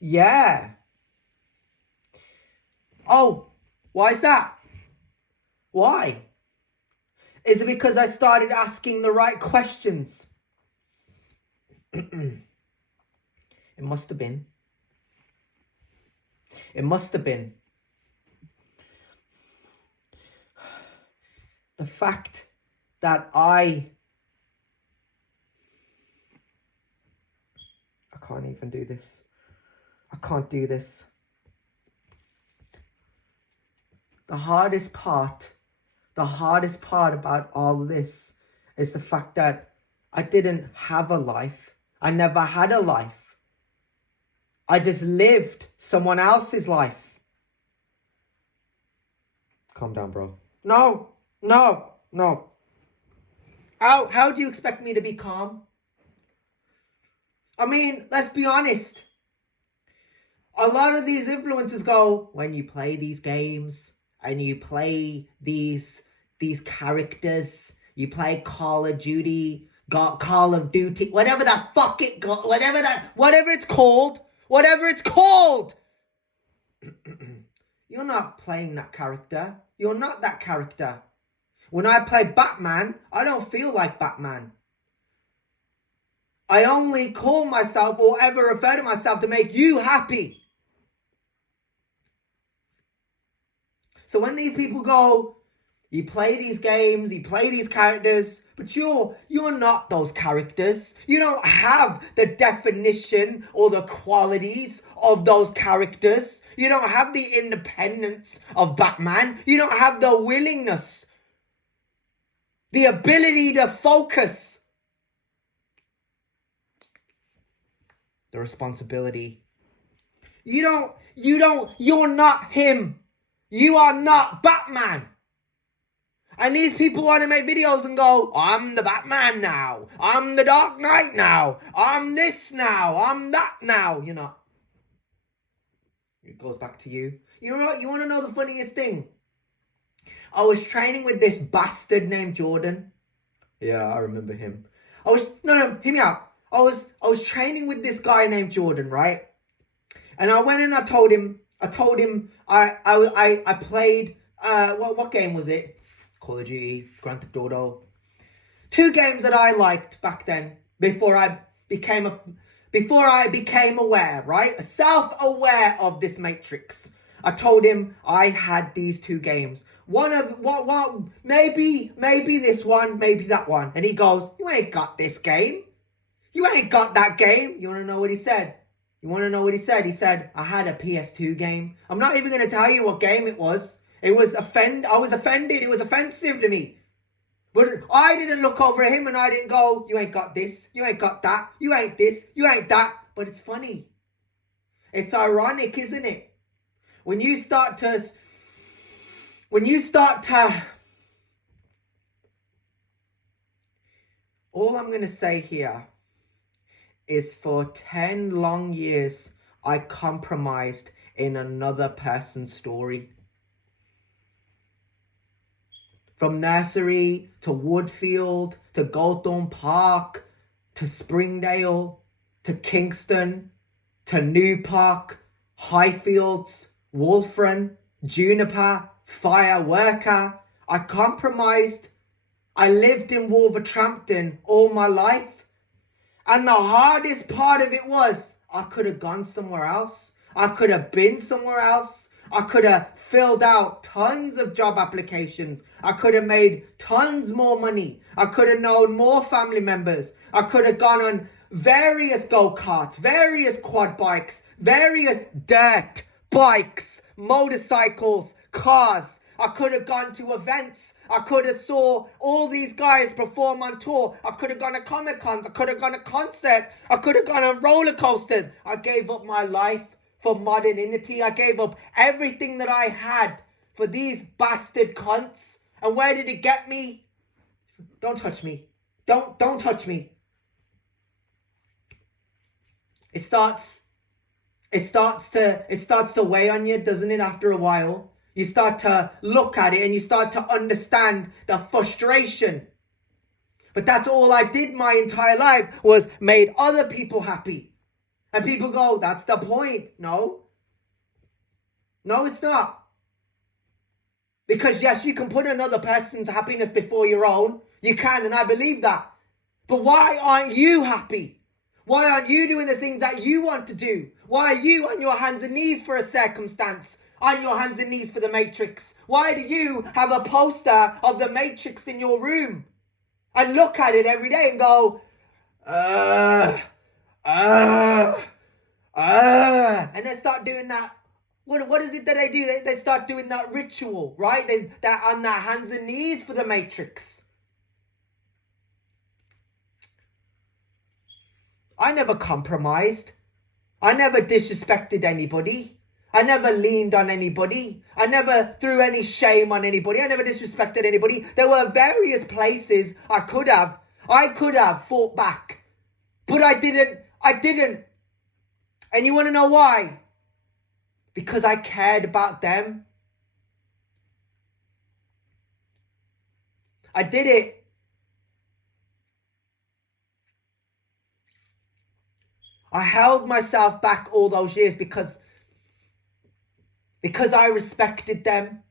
Yeah. Oh, why is that? Why? Is it because I started asking the right questions? It must have been. It must have been. The fact that I can't even do this. I can't do this. The hardest part about all of this is the fact that I didn't have a life. I never had a life. I just lived someone else's life. Calm down, bro. No. How do you expect me to be calm? I mean, let's be honest. A lot of these influencers go, when you play these games and you play these characters, you play Call of Duty, Call of Duty, whatever the fuck it got, whatever it's called, you're not playing that character. You're not that character. When I play Batman, I don't feel like Batman. I only call myself or ever refer to myself to make you happy. So when these people go, you play these games, you play these characters, but you're not those characters. You don't have the definition or the qualities of those characters. You don't have the independence of Batman. You don't have the willingness, the ability to focus, the responsibility. You're not him. You are not Batman. And these people want to make videos and go, I'm the Batman now. I'm the Dark Knight now. I'm this now. I'm that now. You're not. It goes back to you. You know what? You want to know the funniest thing? I was training with this bastard named Jordan. Yeah, I remember him. No, hear me out. I was training with this guy named Jordan, right? And I went and I told him I played what game was it? Call of Duty, Grand Theft Auto. 2 games that I liked back then before I became aware, right? Self-aware of this matrix. I told him I had these 2 games. One of what maybe this one, maybe that one. And he goes, "You ain't got this game. You ain't got that game." You want to know what he said? He said, "I had a PS2 game." I'm not even going to tell you what game it was. I was offended. It was offensive to me. But I didn't look over at him and I didn't go, "You ain't got this. You ain't got that. You ain't this. You ain't that." But it's funny. It's ironic, isn't it? When you start to all I'm going to say here is for 10 long years, I compromised in another person's story. From nursery to Woodfield to Goldthorne Park to Springdale to Kingston to New Park, Highfields, Wolfram, Juniper, Fireworker. I compromised. I lived in Wolverhampton all my life. And the hardest part of it was I could have gone somewhere else. I could have been somewhere else. I could have filled out tons of job applications. I could have made tons more money. I could have known more family members. I could have gone on various go-karts, various quad bikes, various dirt bikes, motorcycles, cars. I could have gone to events. I could have saw all these guys perform on tour. I could have gone to Comic-Cons. I could have gone to concerts. I could have gone on roller coasters. I gave up my life for modernity. I gave up everything that I had for these bastard cunts. And where did it get me? Don't touch me. Don't touch me. It starts to weigh on you, doesn't it, after a while? You start to look at it and you start to understand the frustration. But that's all I did my entire life, was made other people happy. And people go, that's the point. No. No, it's not. Because yes, you can put another person's happiness before your own. You can, and I believe that. But why aren't you happy? Why aren't you doing the things that you want to do? Why are you on your hands and knees for a circumstance? On your hands and knees for the Matrix? Why do you have a poster of the Matrix in your room? And look at it every day and go, and then start doing that. What is it that they do? They start doing that ritual, right? They're on their hands and knees for the Matrix. I never compromised. I never disrespected anybody. I never leaned on anybody. I never threw any shame on anybody. I never disrespected anybody. There were various places I could have fought back. But I didn't. And you want to know why? Because I cared about them. I did it. I held myself back all those years because I respected them.